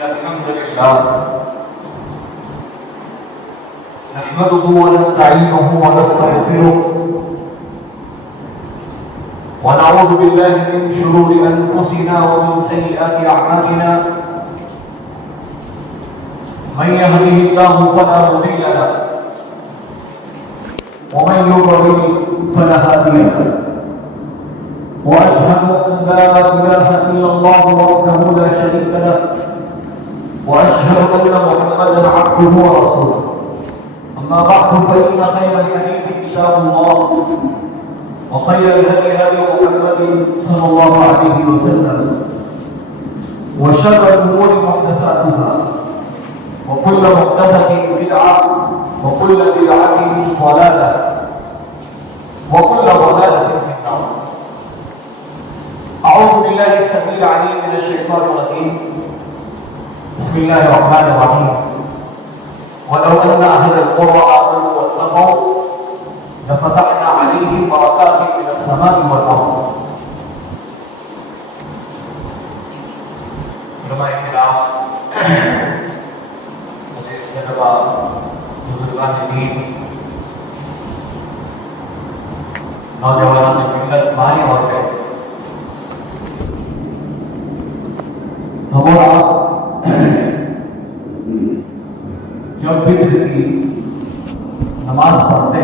الحمد لله نحمده ونستعينه ونستغفره ونعوذ بالله من شرور أنفسنا ومن سيئات أعمالنا من يهده الله فلا مضل له ومن يضلل فلا هادي له وأشهد أن لا إله إلا الله وحده لا شريك له وأشهد أن محمدا عبده ورسوله أما بعد فإن خير الحديث كتاب الله وخير الهدي هدي محمد صلى الله عليه وسلم وشر الأمور محدثاتها وكل محدثة بدعة وكل بدعة ضلالة وكل ضلالة في النار. أعوذ بالله السميع العليم من الشيطان الرجيم. بسم الله الرحمن الرحيم. ولو أن أهل القرى آمنوا واتقوا لفتحنا عليهم بركات من السماء والأرض. علماء کرام، عزیز طلباء، بزرگان دین، نوجوانان ملت، بھائی اور بہن، ہمارا جب فطر کی نماز پڑھتے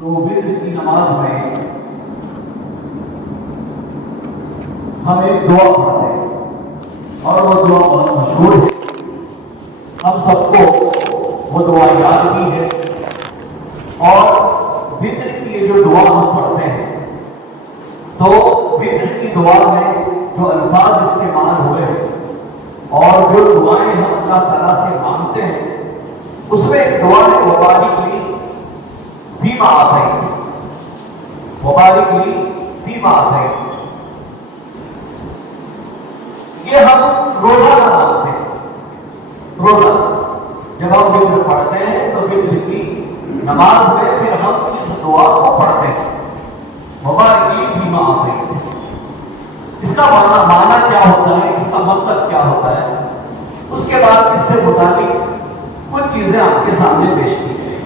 تو فطر کی نماز میں ہم ایک دعا پڑھتے ہیں اور وہ دعا بہت مشہور ہے. ہم سب کو وہ دعا یاد بھی ہے اور فطر کی جو دعا ہم پڑھتے ہیں تو فطر کی دعا میں جو الفاظ استعمال ہوئے ہیں اور جو دعائیں ہم اللہ تعالیٰ سے مانگتے ہیں اس میں ایک دعا ہے وبارک لی فیما آتیت. وبارک لی فیما آتیت یہ ہم روزانہ مانگتے ہیں. روزانہ جب ہم فطر پڑھتے ہیں تو فطر کی نماز میں پھر ہم اس دعا کو پڑھتے ہیں مبارک لی فیما آتیت. اس کا معنی کیا ہوتا ہے، اس کا مقصد کیا ہوتا ہے، اس کے بعد اس سے متعلق کچھ چیزیں آپ کے سامنے پیش کی گئی.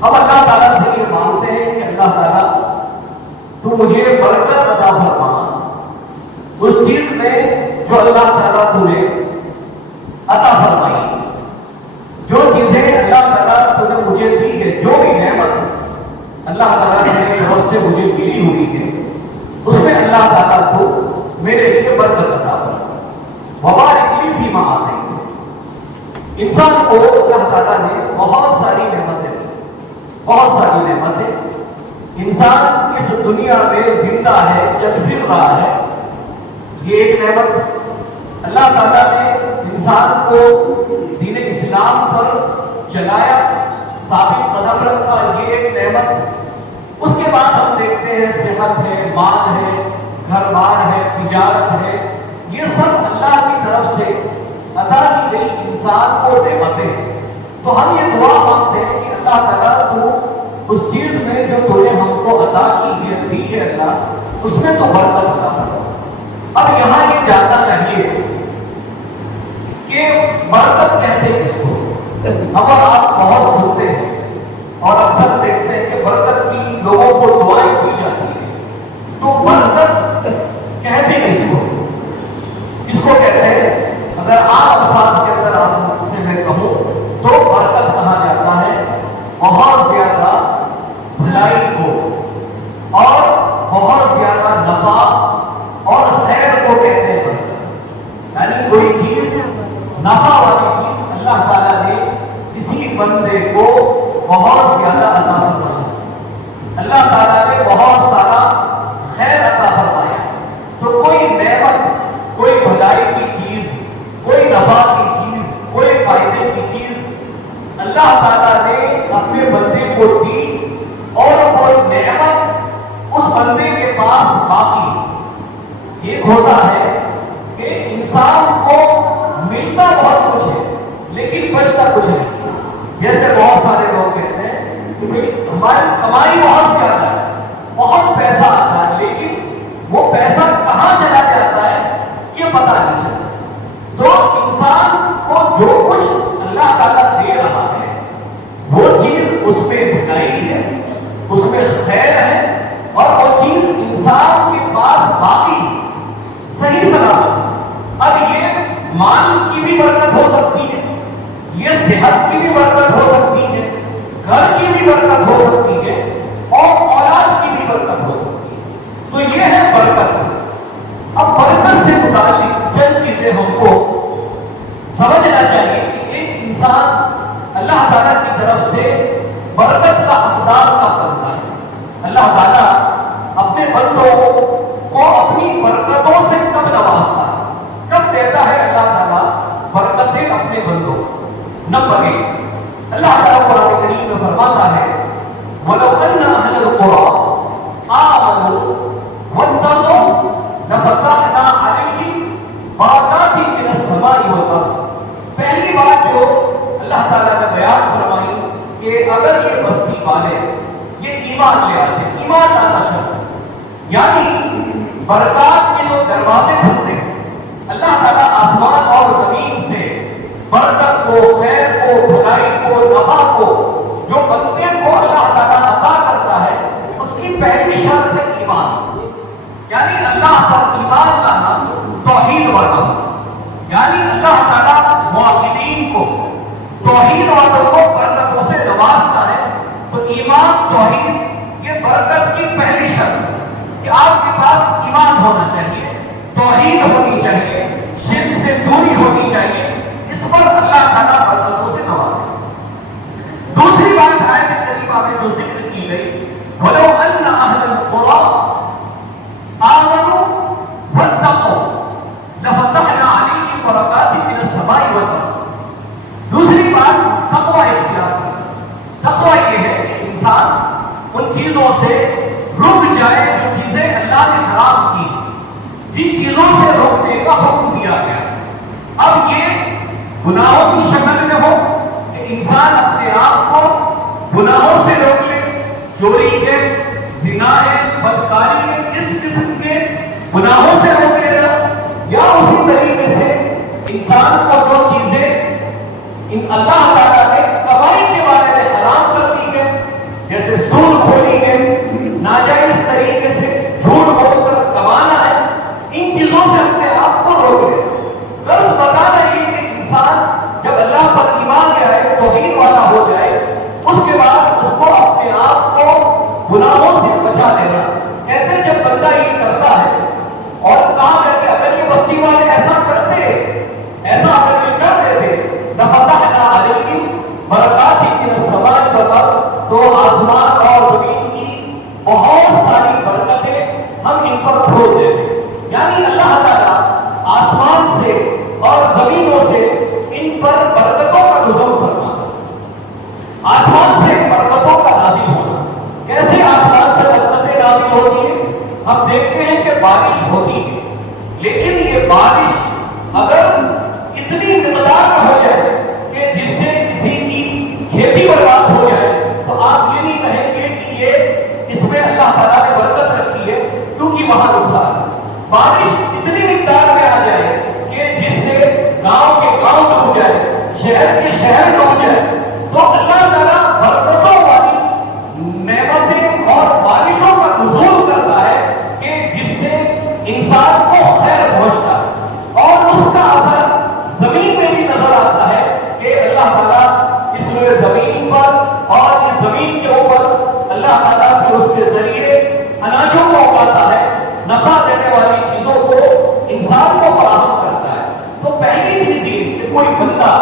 اب اللہ تعالیٰ سے یہ مانگتے ہیں کہ اللہ تعالیٰ تو مجھے برکت عطا فرما اس چیز میں جو اللہ تعالیٰ تو نے عطا فرمائی. جو چیزیں اللہ تعالیٰ تو نے مجھے دی ہے، جو بھی نعمت اللہ تعالیٰ نے میری طرف سے مجھے ملی ہوئی ہے اس میں اللہ تعالیٰ کو میرے لیے برکت عطا فرما. وبارک لی فیما آتیت. انسان کو اللہ تعالیٰ نے بہت ساری نعمتیں دی، بہت ساری نعمتیں. انسان اس دنیا میں زندہ ہے، چل پھر رہا ہے، یہ ایک نعمت. اللہ تعالیٰ نے انسان کو دین اسلام پر چلایا، ثابت قدم رکھا، یہ ایک نعمت. اس کے بعد ہم دیکھتے ہیں صحت ہے، مال ہے، گھر بار ہے، تجارت ہے، یہ سب اللہ کی طرف سے عطا کی گئی انسان کو نعمتیں ہیں. تو ہم یہ دعا مانگتے ہیں کہ اللہ تعالیٰ تو اس چیز میں جو تو نے ہم کو عطا کی ہے، دی ہے اللہ، اس میں تو برکت عطا فرما. اب یہاں یہ جاننا چاہیے کہ برکت کہتے کس کو. ہم اور آپ بہت سنتے ہیں اور اکثر دیکھتے ہیں کہ برکت کی لوگوں کو دعائیں دی جاتی ہیں. تو برکت کہتے کس کو؟ کس کو کہتے ہیں؟ اگر عام الفاظ کے اندر آپ سے میں کہوں تو برکت کہا جاتا ہے بہت زیادہ بھلائی کو اور بہت زیادہ نفع اور خیر کو کہتے ہیں برکت. یعنی کوئی چیز نفع والی چیز اللہ تعالیٰ نے کسی بندے کو بہت زیادہ عطا فرمایا، اللہ تعالیٰ نے بہت سارا خیر عطا فرمایا. تو کوئی نعمت، کوئی بھلائی کی چیز، کوئی نفع کی چیز، کوئی فائدے کی چیز اللہ تعالیٰ نے اپنے بندے کو دی اور وہ نعمت اس بندے کے پاس باقی. ایک ہوتا ہے کہ انسان کو ملتا بہت کچھ ہے لیکن بچتا کچھ نہیں. جیسے بہت سارے لوگ کہتے ہیں کہ ہماری کمائی بہت زیادہ ہے، بہت پیسہ آتا ہے، لیکن وہ پیسہ کہاں چلا جاتا ہے یہ پتہ نہیں چلتا. تو انسان کو جو کچھ اللہ تعالیٰ دے رہا ہے وہ چیز اس میں بھلائی ہے، اس میں خیر ہے، اور وہ چیز انسان کے پاس باقی صحیح سلامت۔ اب یہ مال کی بھی برکت ہو سکتی ہے، یہ صحت کی بھی برکت ہو سکتی ہے، گھر کی بھی برکت ہو سکتی ہے، اور اولاد کی بھی برکت ہو سکتی ہے۔ تو یہ ہے برکت۔ اب برکت سے متعلق چند چیزیں ہم کو سمجھنا چاہیے کہ ایک انسان اللہ تعالیٰ کی طرف سے برکت کا حقدار کب بنتا ہے۔ اللہ تعالیٰ اپنے بندوں کو اپنی برکتوں سے کب نوازتا ہے، کب دیتا ہے اللہ تعالیٰ برکتیں اپنے بندوں کو۔ نمبر 1، اللہ تعالیٰ قرآن کریم میں فرماتا ہے وَلَوْ أَنَّ أَهْلَ الْقُرَىٰ آمَنُوا وَاتَّقَوْا لَفَتَحْنَا عَلَيْهِمْ بَرَكَاتٍ مِّنَ السَّمَاءِ وَالْأَرْضِ۔ پہلی بات جو اللہ تعالیٰ نے بیان فرمائی کہ اگر یہ بستی والے یہ ایمان لے آتے، ایمان لانا شرط، یعنی برکات کے جو دروازے کھلتے ہیں، اللہ تعالیٰ آسمان اور زمین سے برکت کو، خیر کو، بھلائی کو، نفع کو جو بندے کو اللہ تعالیٰ عطا کرتا ہے، اس کی پہلی شرط ہے ایمان، یعنی اللہ پر ایمان لانا، توحید والا، یعنی اللہ تعالیٰ موحدین کو، توحید والوں کو برکتوں سے نوازتا ہے۔ تو ایمان، توحید، یہ برکت کی پہلی شرط ہے کہ آپ کے پاس ایمان ہونا چاہیے، توحید ہونی چاہیے، شرک سے دوری ہونی چاہیے، اس پر اللہ تعالیٰ برکتوں سے نوازے۔ دوسری بات آیت کریمہ میں جو ذکر کی گئی وَلَوْ أَنَّ أَهْلَ الْقُرَىٰ آمَنُوا وَاتَّقَوْا لَفَتَحْنَا عَلَيْهِمْ بَرَكَاتٍ مِّنَ السَّمَاءِ وَالْأَرْضِ۔ دوسری بات تقویٰ اختیار کرنا۔ تقویٰ یہ ہے کہ انسان ان چیزوں سے رک جائے جو چیزیں اللہ نے حرام کی، جن چیزوں سے روکنے کا حکم دیا گیا۔ اب یہ گناہوں کی شکل میں ہو کہ انسان اپنے آپ کو گناہوں سے روک لے، چوری کے، زنا ہے، بدکاری ہے، اس قسم کے گناہوں سے روک لینا، یا اسی طریقے سے انسان کو جو چیزیں ان اللہ تعالیٰ نے کمائی کے بارے میں حرام کر دی ہے، جیسے سود خوری ہے، ناجائز طریقے سے جھوٹ بول کر کمانا ہے، ان چیزوں سے اپنے آپ کو روک لے۔ غرض بتانا یہ کہ انسان جب اللہ پر ایمان لے آئے، توحید والا ہو جائے، اس کے بعد اس کو اپنے آپ کو گناہوں سے بچا لینا۔ کہتے ہیں جب بندہ یہ کرتا ہے اور کہا ہے کہ اگر یہ بستی والے ایسا کرتے، ایسا اگر یہ کر دیتے لَفَتَحْنَا عَلَيْهِمْ بَرَكَاتٍ مِّنَ السَّمَاءِ وَالْأَرْضِ، تو آسمان اور زمین کی بہت ساری برکتیں ہم ان پر کھول دیتے۔ یعنی اللہ تعالیٰ آسمان سے اور زمینوں سے ان پر برکتوں کا نزول فرماتا۔ آسمان سے برکتوں کا نازل ہونا، کیسے آسمان سے برکتیں نازل ہوتی ہیں؟ ہم دیکھتے ہیں کہ بارش ہوتی ہے، لیکن یہ بارش اگر اتنی مقدار میں ہو جائے کہ جس سے کسی کی کھیتی برباد ہو جائے، تو آپ یہ نہیں کہیں گے کہ یہ اس میں اللہ تعالیٰ نے برکت رکھی ہے، کیونکہ وہاں نقصان ہے۔ بارش اتنی مقدار میں آ جائے کہ جس سے گاؤں کے گاؤں ڈوب جائے، شہر کے شہر ڈوب جائے، تو اللہ تعالیٰ برکتوں والی نعمتیں اور بارشوں کا نزول کرتا ہے کہ جس سے انسان کو خیر پہنچتا ہے، اور اس کا اثر زمین میں بھی نظر آتا ہے کہ اللہ تعالیٰ اس روئے زمین پر اور اس زمین کے اوپر اللہ تعالیٰ پھر اس کے ذریعے اناجوں کو اگاتا ہے، نفع دینے والی چیزوں کو انسان کو فراہم کرتا ہے۔ تو پہلی چیز یہ کہ کوئی بندہ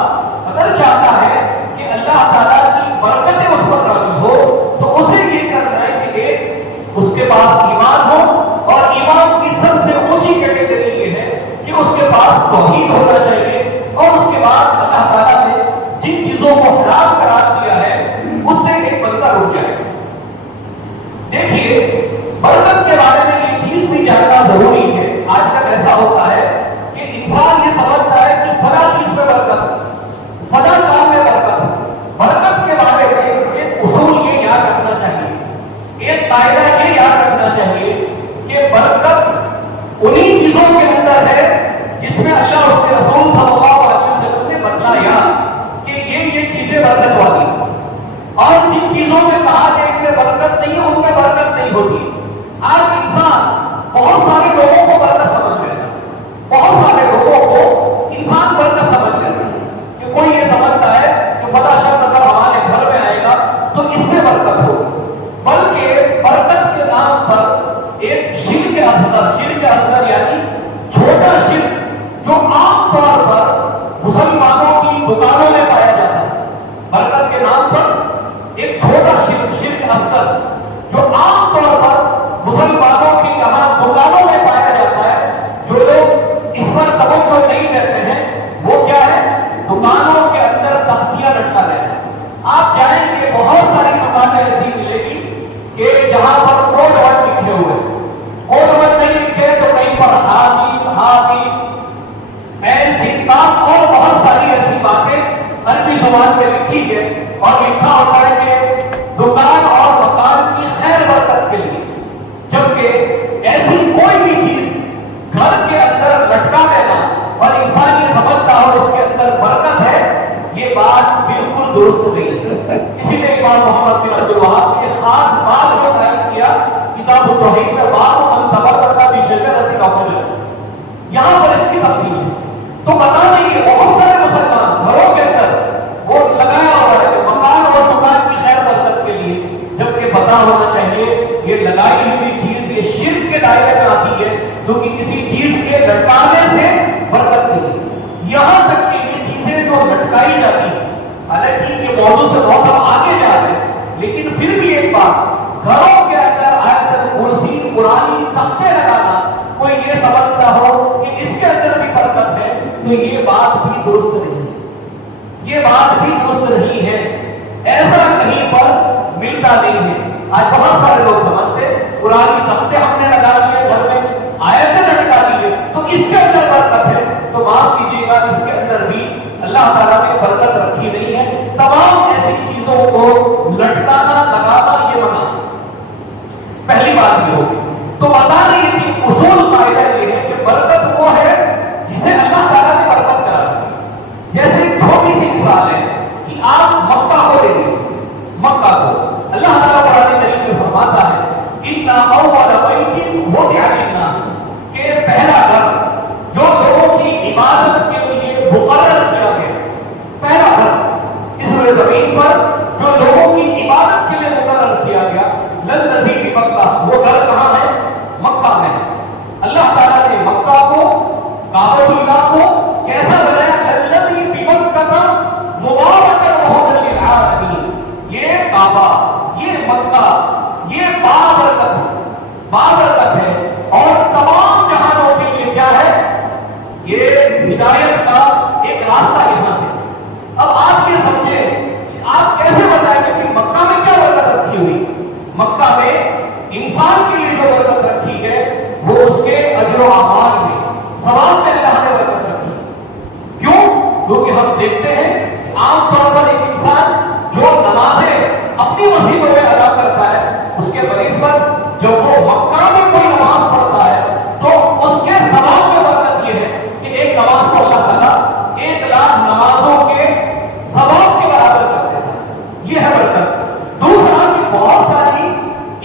اگر چاہتا ہے کہ اللہ تعالیٰ کی برکتیں اس پر نازل ہو، تو اسے یہ کرنا ہے کہ ایک اس کے پاس ایمان ہو، اور ایمان کی سب سے اونچی کیٹیگری یہ ہے کہ اس کے پاس توحید ہونا چاہیے، اور اس کے بعد اللہ تعالیٰ نے جن چیزوں کو حرام قرار دیا ہے اس سے ایک بندہ رک جائے۔ دیکھیے برکت کے بارے میں یہ چیز بھی جاننا ضروری ہے۔ آج کل ایسا ہوتا ہے کہ انسان یہ سمجھتا ہے کہ فلاں چیز میں برکت ہے، فلاں کام میں برکت ہے۔ برکت کے بارے میں ایک اصول یہ یاد رکھنا چاہیے، ایک قاعدہ یہ یاد رکھنا چاہیے کہ برکت انہی چیزوں کے اندر ہے جس میں اللہ اس کے رسول اور بہت ساری ایسی باتیں عربی زبان میں لکھی ہے اور لکھا ہوتا ہے کہ دکان اور مکان کی خیر برکت کے لیے، جبکہ ایسی کوئی بھی چیز گھر کے اندر لٹکا دینا اور انسان یہ سمجھتا ہو اس کے اندر برکت ہے، یہ بات بالکل درست نہیں ہے۔ اسی لیے امام محمد بن عبد الوہاب نے خاص بات جو بیان کیا کتاب التوحید میں، باب من تبرک بشجرۃ الفجر، یہاں پر اس کی تفصیل ہے۔ تو بتا دیں بہت سارے مسلمان گھروں کے اندر وہ لگایا ہوا ہے مکان اور دکان کی خیر برکت کے لیے، جبکہ پتا ہونا چاہیے یہ لگائی ہوئی چیز یہ شرک کے دائرے میں آتی ہے، کیونکہ کسی چیز کے لٹکانے سے برکت نہیں۔ یہاں تک کہ یہ چیزیں جو لٹکائی جاتی ہیں، حالانکہ یہ موضوع سے بہت ہم آگے جا رہے ہیں، لیکن پھر بھی ایک بات، گھروں کے اندر آیت الکرسی قرآنی تختے لگانا کوئی یہ سمجھتا ہو کہ اس کے اندر بھی برکت ہے، تو یہ بات بھی درست نہیں ہے، یہ بات بھی درست نہیں ہے، ایسا کہیں پر ملتا نہیں ہے۔ آج بہت سارے لوگ سمجھتے قرآنی تختے ہم نے لگا دیے گھر میں، آیتیں لٹکا دیے تو اس کے اندر برکت ہے، تو معاف کیجیے گا اس کے اندر بھی اللہ تعالیٰ نے برکت رکھی نہیں ہے۔ تمام ایسی چیزوں کو لٹکانا لگانا یہ منع ہے، پہلی بات یہ ہوگی۔ تو بتا رہی تھی اصول قاعدہ یہ ہے کہ برکت وہ ہے جسے اللہ تعالیٰ نے برکت کرا دی۔ جیسے ایک چھوٹی سی مثال ہے کہ آپ مکہ کو لے لیجیے، مکہ کو اللہ تعالیٰ قرآن کریم میں فرماتا ہے اِنَّ أَوَّلَ بَيْتٍ وُضِعَ لِلنَّاسِ، کہ پہلا گھر جو لوگوں کی عبادت کے لیے مقرر کیا گیا، پہلا گھر اس روئے زمین پر جو لوگوں کی عبادت کے لیے مقرر کیا گیا، لَلَّذِي بِمَکَّہ، وہ گھر کہاں ہے؟ مکہ میں۔ اللہ تعالیٰ نے مکہ کو، کعبۃ اللہ کو کیسا بنایا؟ لَلَّذِي بِمَکَّةَ مُبَارَكًا وَهُدًى لِلْعَالَمِينَ، یہ کعبہ، یہ مکہ، یہ بابرکت ہے اور تمام جہانوں کے لیے کیا ہے؟ یہ ہدایت کا ایک راستہ یہاں سے۔ اب آپ یہ سمجھیں کہ آپ کیسے بتائیں گے کہ مکہ میں کیا برکت رکھی ہوئی؟ مکہ میں انسان کے لیے جو برکت رکھی ہے وہ اس کے اجر و اعمال میں، ثواب میں اللہ نے برکت رکھی۔ کیوں؟ کیونکہ ہم دیکھتے ہیں عام طور پر ایک انسان جو نمازیں اپنی مسجدوں میں ادا کرتا ہے، اس کے بنسبت پر جب وہ مکہ میں کوئی نماز پڑھتا ہے تو اس کے ثواب میں برکت یہ ہے کہ ایک نماز کو اللہ تعالیٰ 1,00,000 نمازوں کے ثواب کے برابر کر دیتا ہے، یہ ہے برکت۔ دوسرا کہ بہت ساری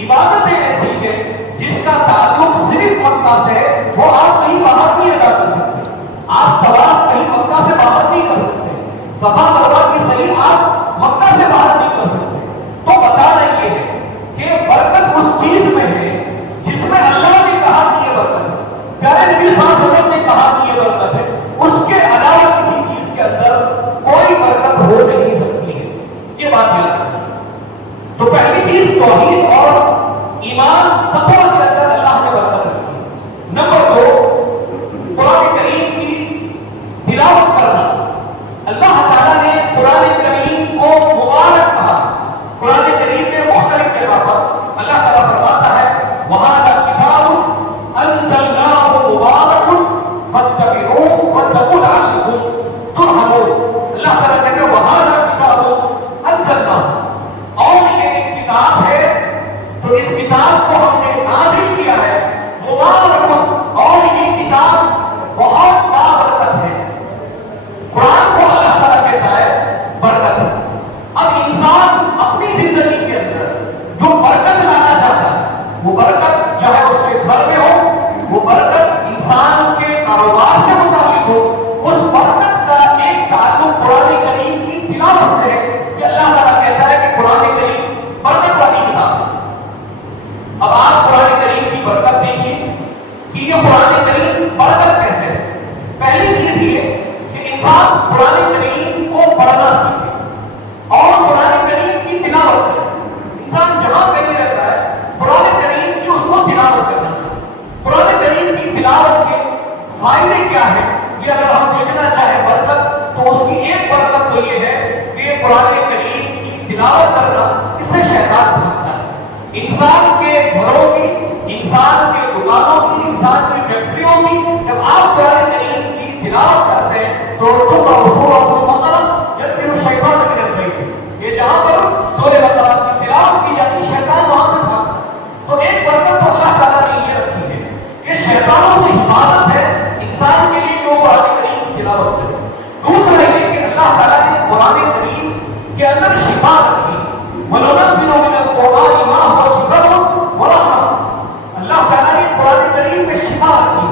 عبادتیں ایسی ہیں جس کا تعلق صرف مکہ سے ہے، وہ آپ کہیں باہر نہیں ادا کر سکتے، آپ طواف کہیں مکہ سے باہر نہیں کر سکتے، صفا مروا کی صحیح آپ مکہ سے باہر نہیں کر سکتے۔ تو بتا رہی ہے کہ برکت اس چیز میں ہے جس میں اللہ نے کہا کہ یہ برکت ہے، پیارے نبی صلی اللہ علیہ وسلم نے کہا کہ یہ برکت ہے، اس کے علاوہ کسی چیز کے اندر کوئی برکت ہو نہیں سکتی ہے، یہ بات یاد رکھیں۔ تو پہلی چیز توحید اور ایمان تقویٰ کے اندر اللہ نے برکت رکھی۔ نمبر 2 قرآن کریم کی تلاوت کرنا، اللہ تعالیٰ نے قرآن کریم کو مبارک کہا۔ قرآن کریم میں مختلف جگہ پر اللہ تعالیٰ فرماتا ہے وَهَذَا كِتَابٌ أَنزَلْنَاهُ مُبَارَكٌ فَاتَّبِعُوهُ وَاتَّقُوا لَعَلَّكُمْ تُرْحَمُونَ۔ اللہ تعالیٰ کہتے ہیں وَهَذَا كِتَابٌ أَنزَلْنَاهُ، اور یہ ایک کتاب ہے تو اس کتاب کو ہم نے نازل کیا ہے، مبارک، اور یہ کتاب بہت بابرکت ہے۔ قرآن کو اللہ تعالیٰ کہتا ہے برکت ہے۔ اب انسان اپنی زندگی کے اندر جو برکت لانا چاہتا ہے، وہ برکت چاہے اس کے گھر میں ہو، وہ برکت انسان کے کاروبار سے متعلق ہو، اس برکت کا ایک تعلق قرآن کریم کی تلاوت سے ہے کہ اللہ تعالیٰ کہتا ہے کہ قرآن کریم برکت والی کتاب ہے۔ اب آپ قرآن کریم کی برکت دیکھیے کہ یہ قرآن کریم برکت کیسے ہے۔ پہلی چیز یہ کہ انسان قرآن کریم کو پڑھنا سیکھے اور قرآن کریم کی تلاوت کرے۔ انسان جہاں کہیں رہتا ہے قرآن کریم کی اس کو تلاوت کرنا چاہیے۔ قرآن کریم کی تلاوت کے فائدے کیا ہیں یہ اگر ہم دیکھنا چاہیں برکت، تو اس کی ایک برکت تو یہ ہے کہ قرآن کریم کی تلاوت کرنا اس سے شیطان بھاگتا ہے۔ انسان کے گھروں کی، انسان کے دکانوں کی، انسان کی فیکٹریوں کی جب آپ قرآن کریم کی تلاوت کرتے ہیں تو سورۃ البقرہ یدخل الشیطان من البیت، یہ جہاں پر سورۃ بقرہ کی تلاوت کی جاتی شیطان وہاں سے بھاگتا ہے۔ تو ایک برکت تو اللہ تعالیٰ نے یہ رکھی ہے کہ شیطانوں سے حفاظت ہے انسان کے لیے جو قرآن کریم کی تلاوت کرے۔ دوسرا یہ کہ اللہ تعالیٰ نے قرآن کریم کے اندر شفا رکھی، وَنُنَزِّلُ مِنَ الْقُرْآنِ مَا هُوَ شِفَاءٌ وَرَحْمَةٌ، اللہ تعالیٰ نے قرآن کریم میں شفا رکھی،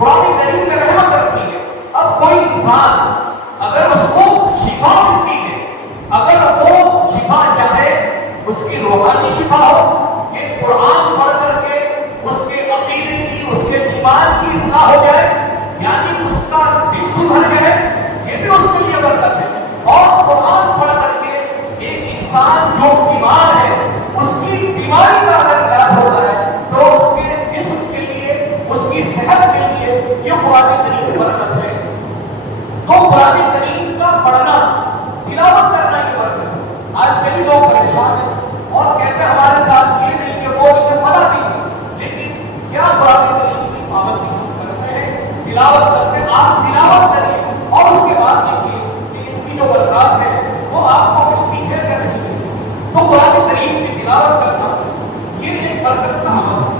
قرآن کریم میں رحمت رکھی ہے۔ اب کوئی انسان اگر اس کو شفا ملتی ہے، اگر وہ شفا چاہے اس کی روحانی شفا ہو کہ قرآن پڑھ کر کے اس کے عقیدے کی، اس کے ایمان کی اصلاح ہو جائے، یعنی اس کا دل سدھر جائے، یہ بھی اس کے لیے برکت ہے۔ اور قرآن پڑھ کر کے ایک انسان جو بیمار ہے اس کی بیماری کا اگر علاج ہوتا ہے تو اس کے جسم کے لیے، اس کی صحت کے لیے یہ قرآن کریم برکت ہے۔ تو قرآن کریم کا پڑھنا، تلاوت کرنا یہ برکت ہے۔ آج کئی لوگ پریشان ہیں اور کہتے ہیں ہمارے ساتھ یہ نہیں کہ وہ نہیں فلا نہیں، لیکن کیا قرآن کریم کی پابندی ہم کرتے ہیں، تلاوت کرتے ہیں؟ آپ تلاوت کریے اور اس کے بعد دیکھیے کہ اس کی جو برکات ہے وہ آپ کو ملتی ہے یا نہیں ملتی۔ تو قرآن کریم کی تلاوت کرنا یہ ایک برکت کا عمل ہے۔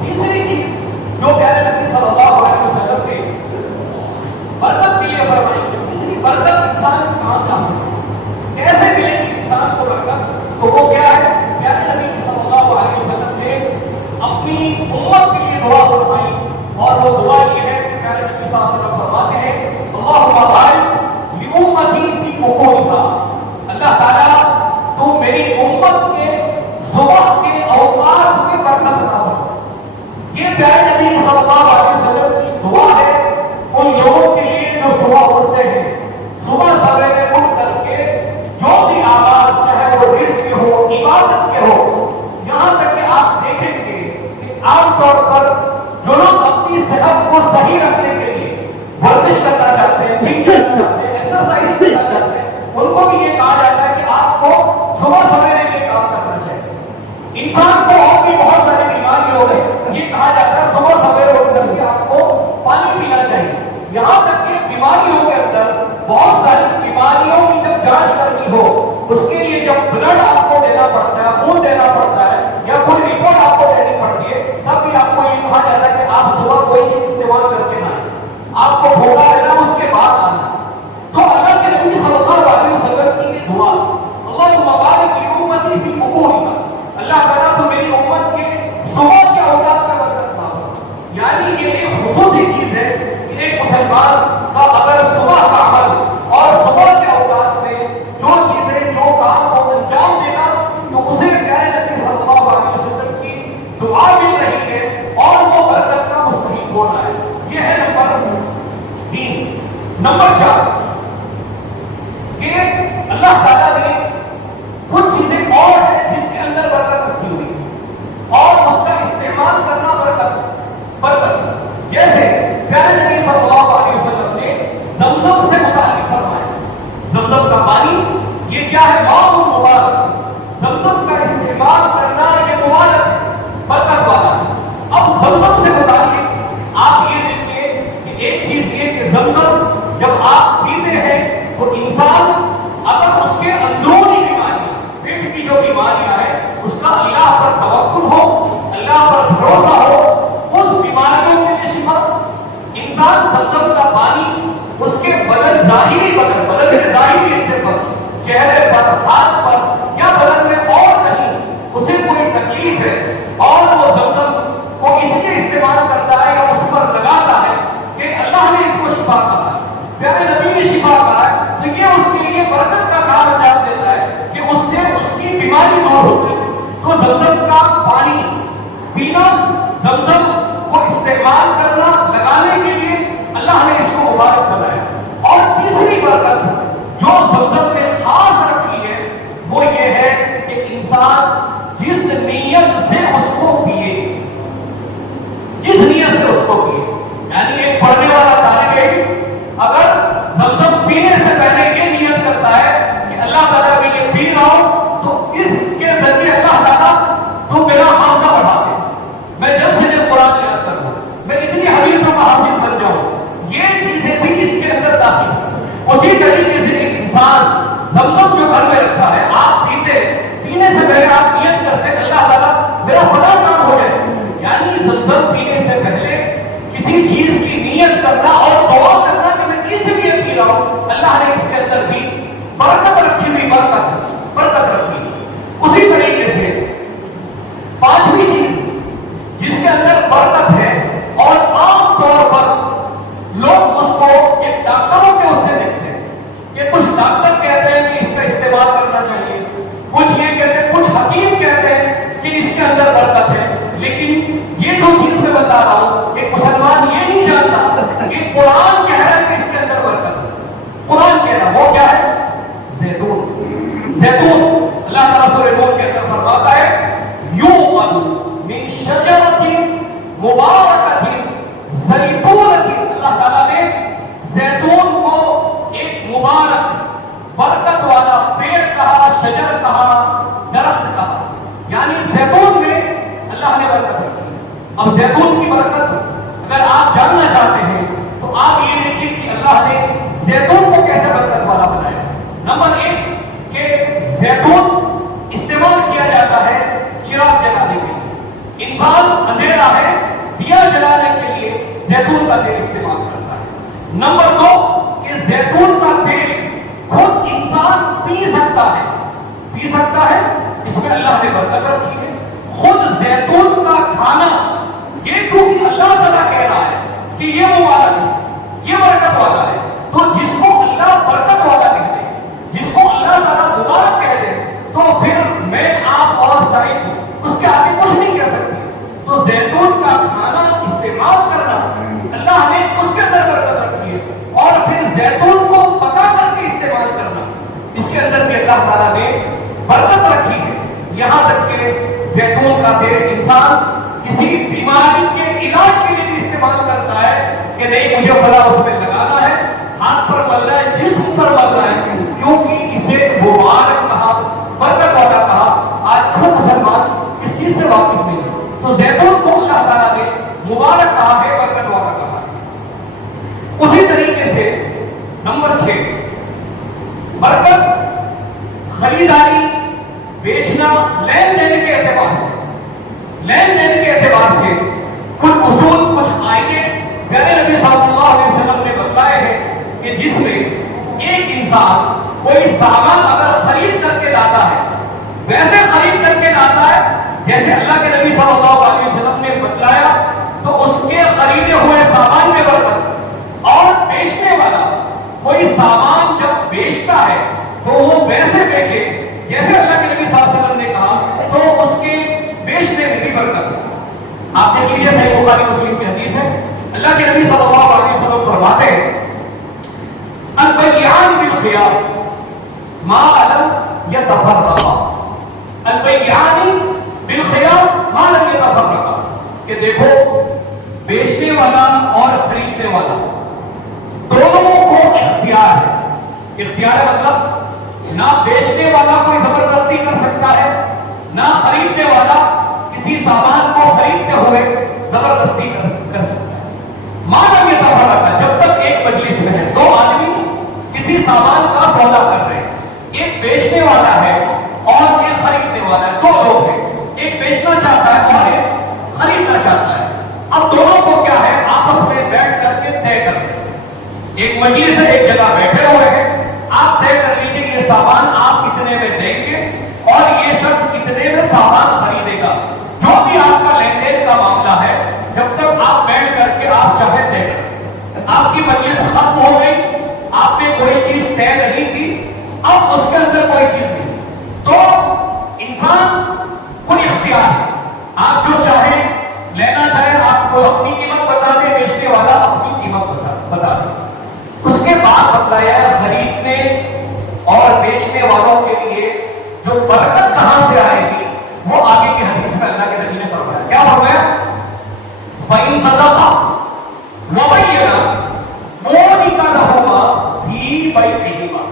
تیسری چیز جو پیارے نبی صلی اللہ علیہ وسلم نے برکت کے لیے فرمائی ہے، تیسری برکت انسان کہاں سے ملے، کیسے ملے گی انسان کو برکت، تو وہ کیا ہے؟ پیارے نبی صلی اللہ علیہ وسلم نے اپنی امت کے لیے دعا فرمائی، اور وہ دعا یہ ہے کہ پیارے نبی صلی اللہ علیہ وسلم فرماتے ہیں اللہم بارک لأمتی فی بکورہا، اللہ تعالیٰ تو میری امت کے صبح کے اوقات میں برکت عطا فرما۔ یہ پیارے نبی صلی اللہ علیہ وسلم کی دعا ہے ان لوگوں کے لیے جو صبح اٹھتے ہیں، صبح سویرے اٹھ کر کے جو بھی آواز، چاہے وہ رزق کے ہو، عبادت کے ہو، یہاں تک کہ آپ دیکھیں گے کہ عام طور پر جو لوگ اپنی صحت کو صحیح رکھنے کے لیے ورزش کرنا چاہتے ہیں، جم کرنا چاہتے ہیں، ایکسرسائز کرنا چاہتے ہیں، ان کو بھی یہ کہا جاتا ہے کہ آپ کو صبح سویرے یہ کام کرنا چاہیے۔ انسان کو اور بھی بہت ساری بیماریوں میں یہ کہا جاتا ہے صبح سویرے اٹھ کر کے آپ کو پانی پینا چاہیے۔ یہاں تک کہ بیماریوں کے اندر بہت ساری بیماریوں کی جب جانچ کرنی ہو، اس کے لیے جب بلڈ آپ کو دینا پڑتا ہے، خون دینا پڑتا ہے، یا کوئی رپورٹ آپ کو دینی پڑتی ہے، تب بھی آپ کو یہ کہا جاتا ہے کہ آپ صبح کوئی چیز استعمال کر کے نہ آئیں، آپ کو بھوکا رہنا اس کے بعد آنا۔ تو اللہ کے نبی صلی اللہ علیہ وسلم کی یہ دعا اللہم بارک لأمتی فی بکورہا، اللہ تعالیٰ تو میری امت کے صبح کے اوقات میں برکت عطا فرما۔ یعنی یہ ایک خصوصی چیز ہے کہ ایک مسلمان کا اگر صبح کا عمل اور صبح کے اوقات میں جو چیزیں، جو کام کو انجام دینا، تو اسے پیارے نبی صلی اللہ علیہ وسلم کی دعا مل رہی ہے اور وہ برکت کا مستحق ہونا ہے۔ یہ ہے نمبر 3۔ نمبر 4 کہ اللہ تعالیٰ نے کچھ چیزیں اور ہیں جس کے اندر برکت رکھی ہوئی ہے اور اس کا استعمال کرنا برکت، جیسے پیارے نبی صلی اللہ علیہ وسلم نے زمزم سے متعلق فرمایا، زمزم کا پانی یہ کیا ہے؟ ماء مبارک، زمزم کا استعمال کرنا یہ مبارک ہے، برکت والا ہے۔ اب زمزم سے متعلق آپ یہ دیکھیے کہ ایک چیز یہ کہ زمزم جب آپ پیتے ہیں تو انسان اگر اس کے اندرونی بیماریاں، پیٹ کی جو بیماریاں ہیں، اس کا اللہ پر توکل ہو، اللہ پر بھروسہ ہو، اس بیماریوں کے لیے شفا، انسان زمزم کا پانی اس کے بدن کے ظاہری حصے پر، چہرے پر، ہاتھ پر یا بدن میں اور کہیں اسے کوئی تکلیف ہے اور وہ زمزم کو اس لیے استعمال کرتا ہے یا اس پر لگاتا ہے کہ اللہ نے اس کو شفا کہا ہے، پیارے نبی نے شفا کہا ہے، تو یہ اس کے لیے برکت کا کام انجام دیتا ہے کہ اس سے اس کی بیماری دور ہوتی ہے۔ تو زمزم کا پانی پینا، زمزم کو استعمال کرنا، لگانے کے لیے اللہ نے اس کو مبارک بنایا۔ اور تیسری برکت جو زمزم نے خاص رکھی ہے وہ یہ ہے کہ انسان جس نیت سے اس کو پیے، جس نیت سے اس کو پیے، یعنی ایک پڑھنے والا طالب علم اگر زمزم پینے سے پہلے یہ نیت کرتا ہے کہ اللہ تعالیٰ میں یہ پی رہا ہوں تو اس کے ذریعے اللہ تعالیٰ تو میرا حافظہ بڑھا دے، میں جب سے جب قرآن یاد کروں، میں اتنی حدیثوں کا حافظ بن جاؤں، یہ چیزیں بھی اس کے اندر داخل. اسی طریقے سے ایک انسان زمزم جو گھر میں رکھا ہے, آپ پینے سے پہلے آپ نیت کرتے ہیں اللہ تعالیٰ میرا فلاں کام ہو جائے, یعنی زمزم پینے سے پہلے کسی چیز کی نیت کرنا اور دعا کرنا کہ میں اس لیے پی رہا ہوں, اللہ نے اس کے اندر بھی برکت رکھی ہوئی, برکت رکھی. اسی طریقے سے پانچویں چیز جس کے اندر برکت ہے اور عام طور پر لوگ اس کو ایک ڈاکٹروں کے اس سے دیکھتے ہیں کہ کچھ ڈاکٹر کہتے ہیں کہ اس کا استعمال کرنا چاہیے, کچھ یہ کہتے ہیں, کچھ حکیم کہتے ہیں کہ اس کے اندر برکت ہے. لیکن یہ جو چیز میں بتا رہا ہوں ایک مسلمان یہ نہیں جانتا کہ قرآن کہہ رہا ہے کہ اس کے اندر برکت ہے. قرآن کہہ رہا وہ کیا ہے؟ زیتون. زیتون اللہ تعالیٰ سورہ نور کے اندر فرماتا ہے یوقد من شجرۃ مبارکۃ زیتونۃ. اللہ تعالیٰ نے زیتون کو ایک مبارک برکت والا پیڑ کہا, شجر کہا, درخت کہا, یعنی زیتون میں اللہ نے برکت رکھی. اب زیتون کی برکت اگر آپ جاننا چاہتے ہیں تو آپ یہ دیکھیے کہ اللہ نے زیتون کو کیسے برکت والا بنایا. نمبر ایک کہ زیتون استعمال کیا جاتا ہے چراغ جلانے کے لیے. انسان اندھیرا ہے, دیا جلانے کے لیے زیتون کا تیل استعمال کرتا ہے. نمبر دو کہ زیتون کا تیل خود انسان پی سکتا ہے, اس میں اللہ نے برکت رکھی ہے. خود زیتون کا کھانا یہ کیونکہ اللہ تعالیٰ کہہ رہا ہے کہ یہ مبارک ہے, یہ برکت والا ہے, تو جس کو اللہ برکت والا کہتے ہیں, جس کو اللہ تعالیٰ مبارک کہتے ہیں, تو پھر میں آپ اور سائنس اس کے آگے کچھ نہیں کہہ سکتی. تو زیتون کا کھانا استعمال کرنا اللہ نے اس کے اندر برکت رکھی ہے, اور پھر زیتون کو پکا کر کے استعمال کرنا اس کے اندر بھی اللہ تعالیٰ نے برکت رکھی ہے. یہاں تک کہ زیتون کا تیل انسان کسی بیماری کے علاج کے لیے بھی استعمال کرتا ہے کہ نہیں مجھے فلاں اس میں لگانا ہے, ہاتھ پر ملنا ہے, جسم پر ملنا ہے, کیونکہ اسے مبارک کہا, برکت والا کہا. آج اکثر مسلمان اس چیز سے واقف نہیں ہے, تو زیتون کو اللہ تعالیٰ نے مبارک کہا ہے, برکت والا کہا ہے. اسی طریقے سے نمبر 6 برکت خریداری, بیچنا, لین دین کے اعتبار سے کچھ اصول, کچھ آئے پیارے نبی صلی اللہ علیہ وسلم نے بتائے ہیں کہ جس میں ایک انسان کوئی سامان اگر خرید کر کے لاتا ہے, ویسے خرید کر کے لاتا ہے جیسے اللہ کے نبی صلی اللہ علیہ وسلم نے بتلایا, تو اس کے خریدے ہوئے سامان میں برکت. اور بیچنے والا کوئی سامان جب بیچتا ہے تو وہ ویسے بیچے جیسے اللہ کے نبی صلی اللہ علیہ وسلم نے کہا, تو اس کے بیچنے میں بھی برکت ہے. آپ دیکھ لیجیے صحیح بخاری مسلم کی حدیث ہے, اللہ کے نبی صلی اللہ علیہ وسلم فرماتے ہیں البیعان بالخیار ما لم یتفرقا. البیعان بالخیار ما لم یتفرقا, کہ دیکھو بیچنے والا اور خریدنے والا دونوں کو اختیار ہے. اختیار مطلب نہ بیچنے والا کوئی زبردستی کر سکتا ہے, نہ خریدنے والا کسی سامان کو خریدتے ہوئے زبردستی کر سکتا ہے. مانا یہ تفرقہ, جب تک ایک مجلس میں ہے, دو آدمی کسی سامان کا سودا کر رہے ہیں, ایک بیچنے والا ہے اور ایک خریدنے والا ہے, دو لوگ ہیں, ایک بیچنا چاہتا ہے اور ایک خریدنا چاہتا ہے. اب دونوں کو کیا ہے, آپس میں بیٹھ کر کے طے کر رہے ہیں. ایک مجلس سے ایک جگہ بیٹھے ہوئے ہیں, آپ طے کر لیجیے یہ سامان آپ کتنے میں دیں گے اور یہ شخص کتنے میں سامان خریدے گا. جو بھی آپ کا لین دین کا معاملہ ہے, جب تک آپ بیٹھ کر کے آپ چاہے طے کریں. آپ کی مجلس ختم ہو گئی, آپ نے کوئی چیز طے نہیں کی, اب اس کے اندر کوئی چیز نہیں, تو انسان کوئی اختیار ہے, آپ جو چاہیں لینا چاہیں, آپ کو اپنی قیمت بتا دیں, بیچنے والا اپنی قیمت بتا دیں. اس کے بعد بتلایا خریدنے اور بیچنے والوں کے لیے جو برکت کہاں سے آئے گی وہ آگے کی حدیث میں اللہ کے نبی نے فرمایا. کیا فرمایا؟ فَإِن صَدَقَا وَبَيَّنَا بُورِكَ لَهُمَا فِي بَيْعِهِمَا.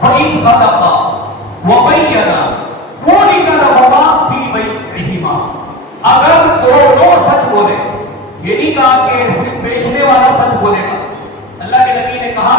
فَإِن صَدَقَا وَبَيَّنَا بُورِكَ لَهُمَا فِي بَيْعِهِمَا. اگر دونوں سچ بولے, یہ نہیں کہا کہ صرف بیچنے والا سچ بولے گا. اللہ کے نبی نے کہا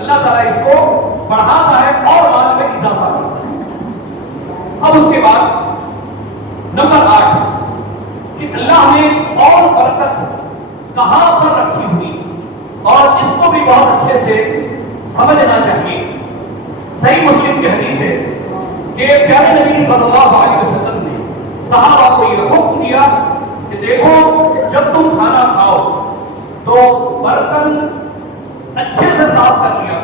اللہ تعالیٰ اس کو بڑھاتا ہے اور مال میں اضافہ کرتا ہے۔ اب اس کے بعد نمبر 8 کہ اللہ نے اور برکت کہاں پر رکھی ہوئی، اور اس کو بھی بہت اچھے سے سمجھنا چاہیے۔ صحیح مسلم کی حدیث ہے کہ پیارے نبی صلی اللہ علیہ وسلم نے صحابہ کو یہ حکم دیا کہ دیکھو جب تم کھانا کھاؤ تو برتن اچھے سے صاف کر لیا،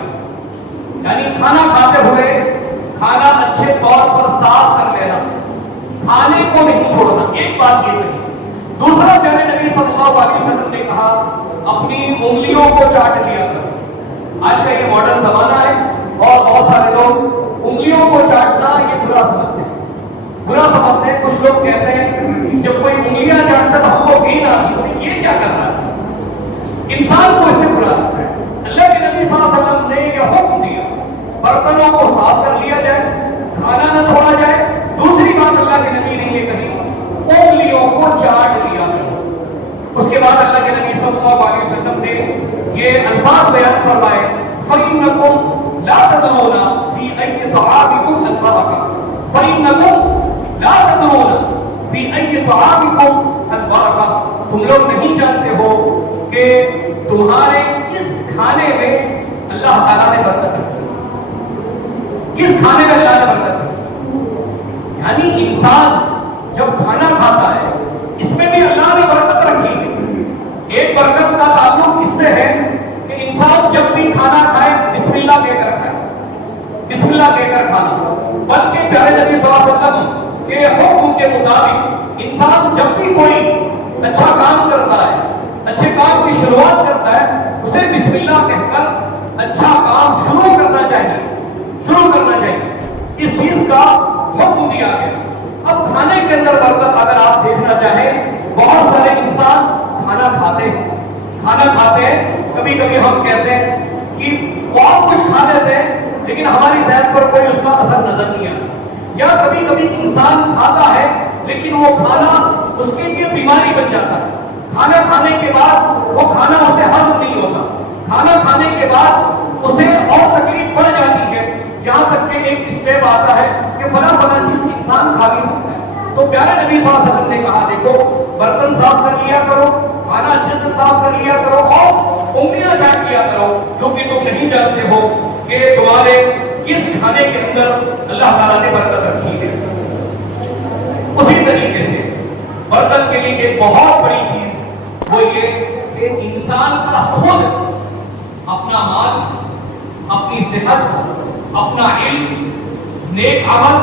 یعنی کھانا کھاتے ہوئے کھانا اچھے طور پر صاف کر لینا، کھانے کو نہیں چھوڑنا، ایک بات یہ کہی۔ دوسرا پیارے نبی صلی اللہ علیہ وسلم نے کہا اپنی انگلیوں کو چاٹ لیا کر۔ آج کا یہ ماڈرن زمانہ ہے اور بہت سارے لوگ انگلیوں کو چاٹنا یہ برا سمجھتے ہیں، برا سمجھتے ہیں۔ کچھ لوگ کہتے ہیں جب کوئی انگلیاں چاٹتا تو ہم کو گین آتی ہے، یہ کیا کر رہا ہے؟ انسان کو اس سے برا لگتا ہے۔ اللہ کے نبی صلی اللہ علیہ وسلم نے یہ حکم دیا برتنوں کو صاف کر لیا جائے، کھانا نہ چھوڑا جائے۔ دوسری بات اللہ کے نبی نے یہ کہی انگلیوں کو چاٹ لیا کرو۔ اس کے بعد اللہ کے نبی صلی اللہ علیہ وسلم نے یہ الفاظ بیان فرمائے فَإِنَّكُمْ لَا تَدْرُونَ فِي أَيِّ طَعَامِكُمْ الْبَرَكَةُ فَإِنَّكُمْ لَا تَدْرُونَ فِي أَيِّ طَعَامِكُمْ الْبَرَكَةُ، تم لوگ نہیں جانتے ہو کہ تمہارے کس کھانے میں اللہ تعالیٰ نے برکت رکھی، کس کھانے میں اللہ نے برکت رکھی۔ یعنی انسان جب کھانا کھاتا ہے اس میں بھی اللہ نے برکت رکھی ہے۔ ایک برکت کا تعلق اس سے ہے کہ انسان جب بھی کھانا کھائے بسم اللہ کہہ کر کھائے، بسم اللہ کہہ کر کھانا، بلکہ پیارے نبی صلی اللہ علیہ وسلم کے حکم کے مطابق انسان جب بھی کوئی اچھا کام کرتا ہے، اچھے کام کی شروعات کرتا ہے، اسے بسم اللہ کہہ کر اچھا کام شروع کرنا چاہیے، شروع کرنا چاہیے۔ اس چیز کا حکم دیا گیا۔ اب کھانے کے اندر برکت اگر آپ دیکھنا چاہیں، بہت سارے انسان کھانا کھاتے ہیں، کھانا کھاتے ہیں، کبھی کبھی ہم کہتے ہیں کہ بہت کچھ کھا لیتے ہیں لیکن ہماری صحت پر کوئی اس کا اثر نظر نہیں آتا، یا کبھی کبھی انسان کھاتا ہے لیکن وہ کھانا اس کے لیے بیماری بن جاتا ہے۔ کھانا کھانے کے بعد وہ کھانا اسے ہضم نہیں ہوتا، کھانا کھانے کے بعد اسے اور تکلیف بڑھ جاتی ہے، یہاں تک کہ ایک اسٹیپ آتا ہے کہ فلاں فلاں چیز انسان کھا بھی سکتا ہے۔ تو پیارے نبی صلی اللہ علیہ وسلم نے کہا دیکھو برتن صاف کر لیا کرو، کھانا اچھے سے صاف کر لیا کرو اور انگلیاں چاٹ لیا کرو، کیونکہ تم نہیں جانتے ہو کہ تمہارے کس کھانے کے اندر اللہ تعالیٰ نے برکت رکھی ہے۔ اسی طریقے سے برکت کے لیے ایک بہت بڑی چیز وہ یہ کہ انسان کا خود اپنا مال، اپنی صحت، اپنا علم، نیک عمل،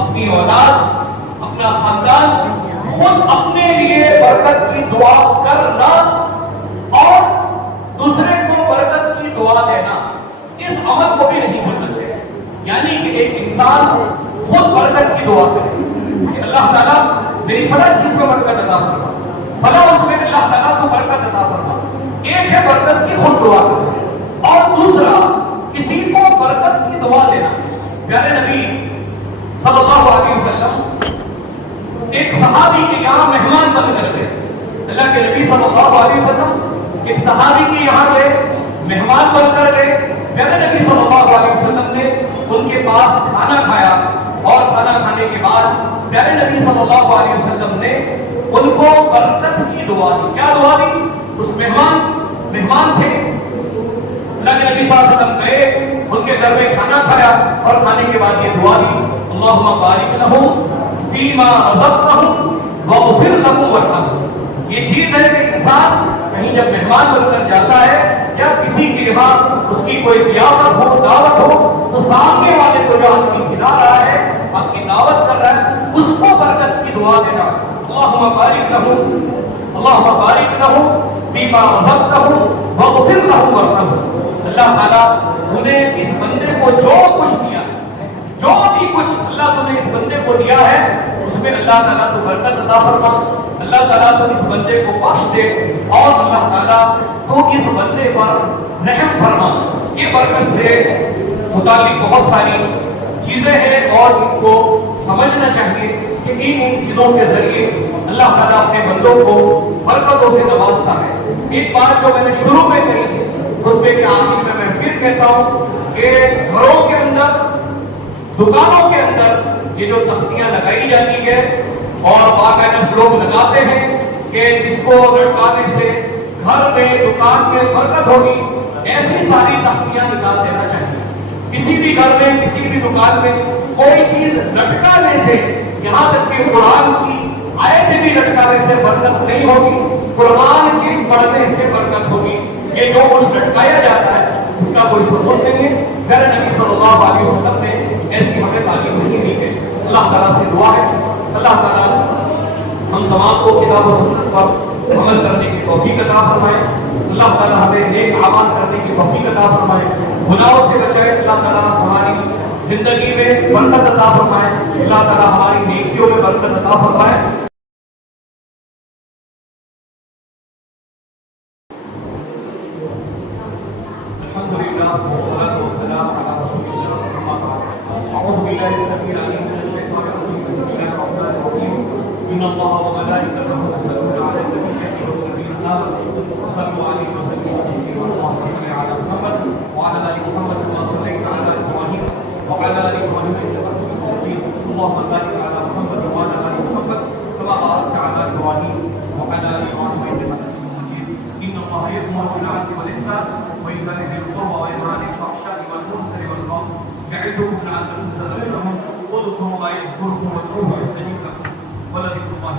اپنی اولاد، اپنا خاندان، خود اپنے لیے برکت کی دعا کرنا اور دوسرے کو برکت کی دعا دینا، اس عمل کو بھی نہیں بھولنا چاہیے۔ یعنی کہ ایک انسان خود برکت کی دعا کرے کہ اللہ تعالیٰ میری فلاں چیز میں برکت عطا فرما، فلاں اس میں اللہ تعالیٰ تو برکت عطا فرما۔ ایک ہے برکت کی خود دعا کرنا اور دوسرا کسی کو برکت کی دعا دینا۔ پیارے نبی صلی اللہ علیہ وسلم ایک صحابی کے یہاں مہمان بن کر گئے۔ اللہ کے نبی صلی اللہ علیہ وسلم ایک صحابی کے یہاں گئے، مہمان بن کر گئے۔ پیارے نبی صلی اللہ علیہ وسلم نے ان کے پاس کھانا کھایا اور کھانا کھانے کے بعد پیارے نبی صلی اللہ علیہ وسلم نے ان کو برکت کی دعا دی۔ کیا دعا دی؟ اس مہمان تھے، اللہ کے نبی صلی اللہ علیہ وسلم گئے، ان کے گھر میں کھانا کھایا اور کھانے کے بعد یہ دعا دی اللہم بارک لہم فیما رزقتہم واغفر لہم وارحمہم۔ یہ چیز ہے کہ انسان کہیں جب مہمان بن کر جاتا ہے یا کسی کے یہاں اس کی کوئی ضیافت ہو، دعوت ہو، تو سامنے والے کو جو آپ کی کھلا رہا ہے، آپ کی دعوت کر رہا ہے، اس کو برکت کی دعا دینا۔ اللہم بارک لہم فیما رزقتہم واغفر لہم وارحمہم۔ اللہ تعالیٰ انہیں اس بندے کو جو کچھ دیا، جو بھی کچھ اللہ تمہیں اس بندے کو دیا ہے اس میں اللہ تعالیٰ تو برکت عطا فرما، اللہ تعالیٰ تو اس بندے کو بخش دے اور اللہ تعالیٰ تو اس بندے پر رحم فرما۔ یہ برکت سے متعلق بہت ساری چیزیں ہیں اور ان کو سمجھنا چاہیے کہ ان چیزوں کے ذریعے اللہ تعالیٰ اپنے بندوں کو برکتوں سے نوازتا ہے۔ ایک بات جو میں نے شروع میں کہی خطبے کے آخر میں پھر کہتا ہوں کہ گھروں کے اندر دکانوں کے اندر یہ جو تختیاں لگائی جاتی ہے اور باقاعدہ لوگ لگاتے ہیں کہ اس کو لٹکانے سے گھر میں دکان میں برکت ہوگی، ایسی ساری تختیاں نکال دینا چاہیے۔ کسی بھی گھر میں کسی بھی دکان میں کوئی چیز لٹکانے سے، یہاں تک کہ قرآن کی آیتیں بھی لٹکانے سے برکت نہیں ہوگی، قرآن کے پڑھنے سے برکت ہوگی۔ یہ جو کچھ لٹکایا جاتا ہے اس کا کوئی ثبوت نہیں ہے، پھر نبی صلی اللہ علیہ وسلم نے ایسی ہمیں تعلیم نہیں دی ہے۔ اللہ تعالیٰ سے دعا ہے اللہ تعالیٰ ہم تمام کو کتاب و سنت پر عمل کرنے کی توفیق عطا فرمائے، اللہ تعالیٰ ہمیں نیک اعمال کرنے کی توفیق عطا فرمائے، گناہوں سے بچائے، اللہ تعالیٰ ہماری زندگی میں برکت عطا فرمائے، اللہ تعالیٰ ہماری نیکیوں میں برکت عطا فرمائے۔ الحمدللہ والصلاۃ والسلام علی رسول اللہ، اما بعد، اعوذ باللہ السمیع العلیم من الشیطان الرجیم، بسم اللہ الرحمن الرحیم، ان اللہ وملائکتہ یصلون علی النبی یا ایھا الذین آمنوا صلوا علیہ وسلموا تسلیما، اللهم صل علی محمد وعلی آل محمد کما صلیت علی ابراہیم وعلی آل ابراہیم انک حمید مجید، اللهم بارک علی محمد وعلی آل محمد کما بارکت علی ابراہیم وعلی آل ابراہیم انک حمید مجید۔ ان اللہ یأمر بالعدل والإحسان وإيتاء ذي القربى وينهى عن الفحشاء والمنكر والبغي يعظكم لعلكم تذكرون، اذكروا الله يذكركم وادعوه يستجب لكم ولذكر الله